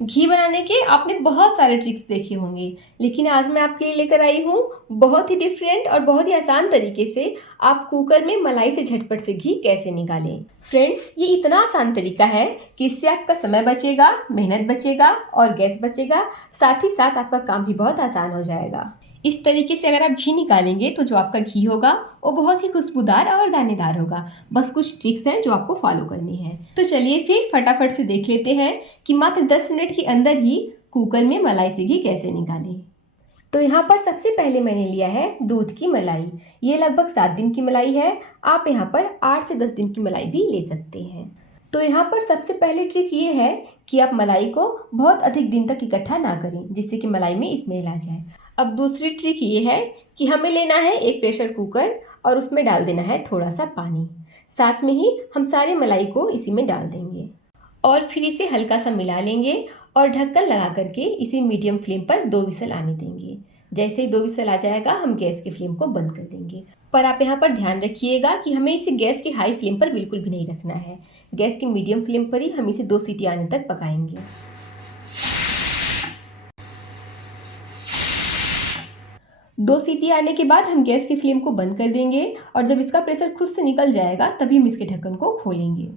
घी बनाने के आपने बहुत सारे ट्रिक्स देखे होंगे, लेकिन आज मैं आपके लिए लेकर आई हूँ बहुत ही डिफरेंट और बहुत ही आसान तरीके से आप कुकर में मलाई से झटपट से घी कैसे निकालें। फ्रेंड्स, ये इतना आसान तरीका है कि इससे आपका समय बचेगा, मेहनत बचेगा और गैस बचेगा। साथ ही साथ आपका काम भी बहुत आसान हो जाएगा। इस तरीके से अगर आप घी निकालेंगे तो जो आपका घी होगा वो बहुत ही खुशबूदार और दानेदार होगा। बस कुछ ट्रिक्स हैं जो आपको फॉलो करनी है। तो चलिए फिर फटाफट से देख लेते हैं कि मात्र 10 मिनट के अंदर ही कुकर में मलाई से घी कैसे निकालें। तो यहाँ पर सबसे पहले मैंने लिया है दूध की मलाई। ये लगभग 7 दिन की मलाई है। आप यहाँ पर 8 से 10 दिन की मलाई भी ले सकते हैं। तो यहाँ पर सबसे पहले ट्रिक ये है कि आप मलाई को बहुत अधिक दिन तक इकट्ठा ना करें, जिससे कि मलाई में स्मेल आ जाए। अब दूसरी ट्रिक ये है कि हमें लेना है एक प्रेशर कुकर और उसमें डाल देना है थोड़ा सा पानी। साथ में ही हम सारे मलाई को इसी में डाल देंगे और फिर इसे हल्का सा मिला लेंगे और ढक्कन लगा करके इसे मीडियम फ्लेम पर 2 विसल आने देंगे। जैसे ही 2 विसल आ जाएगा हम गैस की फ्लेम को बंद कर देंगे। पर आप यहाँ पर ध्यान रखिएगा कि हमें इसे गैस की हाई फ्लेम पर बिल्कुल भी नहीं रखना है। गैस की मीडियम फ्लेम पर ही हम इसे 2 सीटी आने तक पकाएंगे। 2 सीटी आने के बाद हम गैस की फ्लेम को बंद कर देंगे और जब इसका प्रेशर खुद से निकल जाएगा तभी हम इसके ढक्कन को खोलेंगे।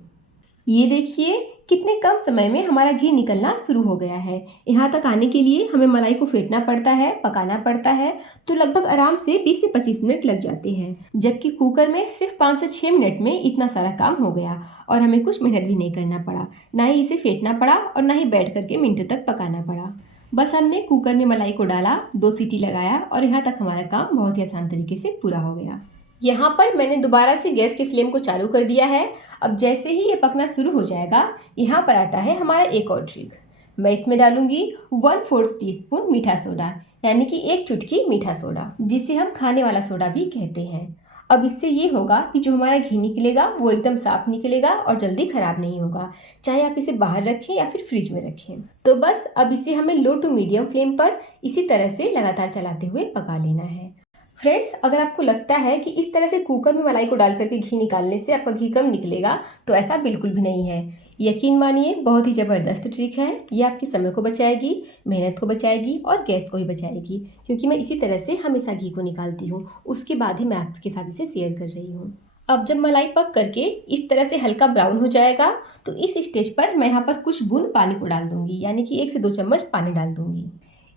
ये देखिए कितने कम समय में हमारा घी निकलना शुरू हो गया है। यहाँ तक आने के लिए हमें मलाई को फेंटना पड़ता है, पकाना पड़ता है, तो लगभग आराम से 20 से 25 मिनट लग जाते हैं। जबकि कुकर में सिर्फ 5 से 6 मिनट में इतना सारा काम हो गया और हमें कुछ मेहनत भी नहीं करना पड़ा। ना ही इसे फेंटना पड़ा और ना ही बैठ करके मिनटों तक पकाना पड़ा। बस हमने कुकर में मलाई को डाला, 2 सीटी लगाया और यहाँ तक हमारा काम बहुत ही आसान तरीके से पूरा हो गया। यहाँ पर मैंने दोबारा से गैस की फ्लेम को चालू कर दिया है। अब जैसे ही ये पकना शुरू हो जाएगा, यहाँ पर आता है हमारा एक और ट्रिक। मैं इसमें डालूंगी 1/4 टीस्पून मीठा सोडा, यानी कि 1 चुटकी मीठा सोडा, जिसे हम खाने वाला सोडा भी कहते हैं। अब इससे ये होगा कि जो हमारा घी निकलेगा वो एकदम साफ निकलेगा और जल्दी खराब नहीं होगा, चाहे आप इसे बाहर रखें या फिर फ्रिज में रखें। तो बस अब इसे हमें लो टू मीडियम फ्लेम पर इसी तरह से लगातार चलाते हुए पका लेना है। फ्रेंड्स, अगर आपको लगता है कि इस तरह से कुकर में मलाई को डाल करके घी निकालने से आपका घी कम निकलेगा, तो ऐसा बिल्कुल भी नहीं है। यकीन मानिए, बहुत ही ज़बरदस्त ट्रिक है। ये आपके समय को बचाएगी, मेहनत को बचाएगी और गैस को भी बचाएगी, क्योंकि मैं इसी तरह से हमेशा घी को निकालती हूँ। उसके बाद ही मैं आपके साथ इसे शेयर कर रही हूँ। अब जब मलाई पक करके इस तरह से हल्का ब्राउन हो जाएगा, तो इस स्टेज पर मैं यहाँ पर कुछ बूंद पानी को डाल दूंगी, यानी कि 1 से 2 चम्मच पानी डाल दूंगी।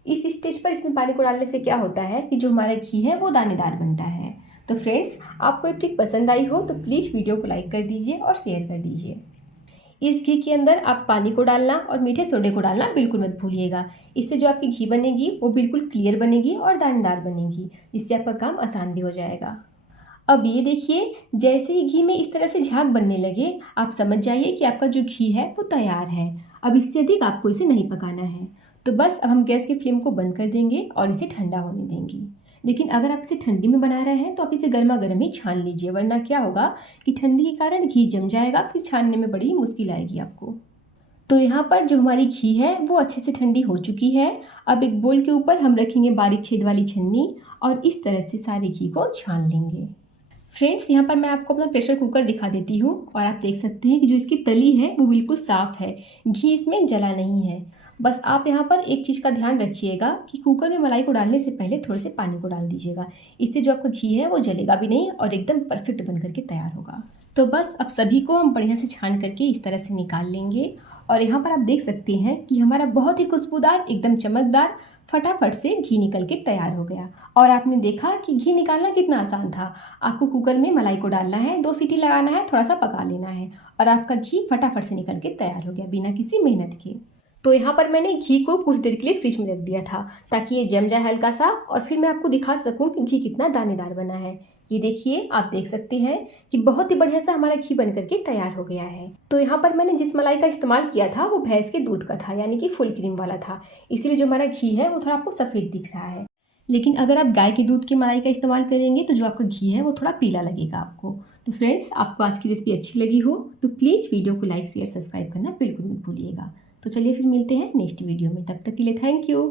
इस स्टेज पर इसमें पानी को डालने से क्या होता है कि जो हमारा घी है वो दानेदार बनता है। तो फ्रेंड्स, आपको ये ट्रिक पसंद आई हो तो प्लीज़ वीडियो को लाइक कर दीजिए और शेयर कर दीजिए। इस घी के अंदर आप पानी को डालना और मीठे सोडे को डालना बिल्कुल मत भूलिएगा। इससे जो आपकी घी बनेगी वो बिल्कुल क्लियर बनेगी और दानेदार बनेगी, जिससे आपका काम आसान भी हो जाएगा। अब ये देखिए, जैसे ही घी में इस तरह से झाग बनने लगे, आप समझ जाइए कि आपका जो घी है वो तैयार है। अब इससे अधिक आपको इसे नहीं पकाना है। तो बस अब हम गैस की फ्लेम को बंद कर देंगे और इसे ठंडा होने देंगे। लेकिन अगर आप इसे ठंडी में बना रहे हैं तो आप इसे गर्मा गर्म ही छान लीजिए, वरना क्या होगा कि ठंडी के कारण घी जम जाएगा, फिर छानने में बड़ी मुश्किल आएगी आपको। तो यहाँ पर जो हमारी घी है वो अच्छे से ठंडी हो चुकी है। अब एक बोल के ऊपर हम रखेंगे बारीक छेद वाली छन्नी और इस तरह से सारे घी को छान लेंगे। फ्रेंड्स, यहाँ पर मैं आपको अपना प्रेशर कुकर दिखा देती हूँ और आप देख सकते हैं कि जो इसकी तली है वो बिल्कुल साफ़ है, घी इसमें जला नहीं है। बस आप यहाँ पर एक चीज़ का ध्यान रखिएगा कि कुकर में मलाई को डालने से पहले थोड़े से पानी को डाल दीजिएगा। इससे जो आपका घी है वो जलेगा भी नहीं और एकदम परफेक्ट बन करके तैयार होगा। तो बस अब सभी को हम बढ़िया से छान करके इस तरह से निकाल लेंगे और यहाँ पर आप देख सकते हैं कि हमारा बहुत ही खुशबूदार, एकदम चमकदार, फटाफट से घी निकल के तैयार हो गया। और आपने देखा कि घी निकालना कितना आसान था। आपको कुकर में मलाई को डालना है, 2 सीटी लगाना है, थोड़ा सा पका लेना है और आपका घी फटाफट से निकल के तैयार हो गया बिना किसी मेहनत के। तो यहाँ पर मैंने घी को कुछ देर के लिए फ्रिज में रख दिया था ताकि ये जम जाए हल्का सा और फिर मैं आपको दिखा सकूँ कि घी कितना दानेदार बना है। ये देखिए, आप देख सकते हैं कि बहुत ही बढ़िया सा हमारा घी बन करके तैयार हो गया है। तो यहाँ पर मैंने जिस मलाई का इस्तेमाल किया था वो भैंस के दूध का था, यानी कि फुल क्रीम वाला था, इसीलिए जो हमारा घी है वो थोड़ा आपको सफ़ेद दिख रहा है। लेकिन अगर आप गाय के दूध की मलाई का इस्तेमाल करेंगे तो जो आपका घी है वो थोड़ा पीला लगेगा आपको। तो फ्रेंड्स, आपको आज की रेसिपी अच्छी लगी हो तो प्लीज़ वीडियो को लाइक, शेयर, सब्सक्राइब करना बिल्कुल मत भूलिएगा। तो चलिए फिर मिलते हैं नेक्स्ट वीडियो में, तब तक के लिए थैंक यू।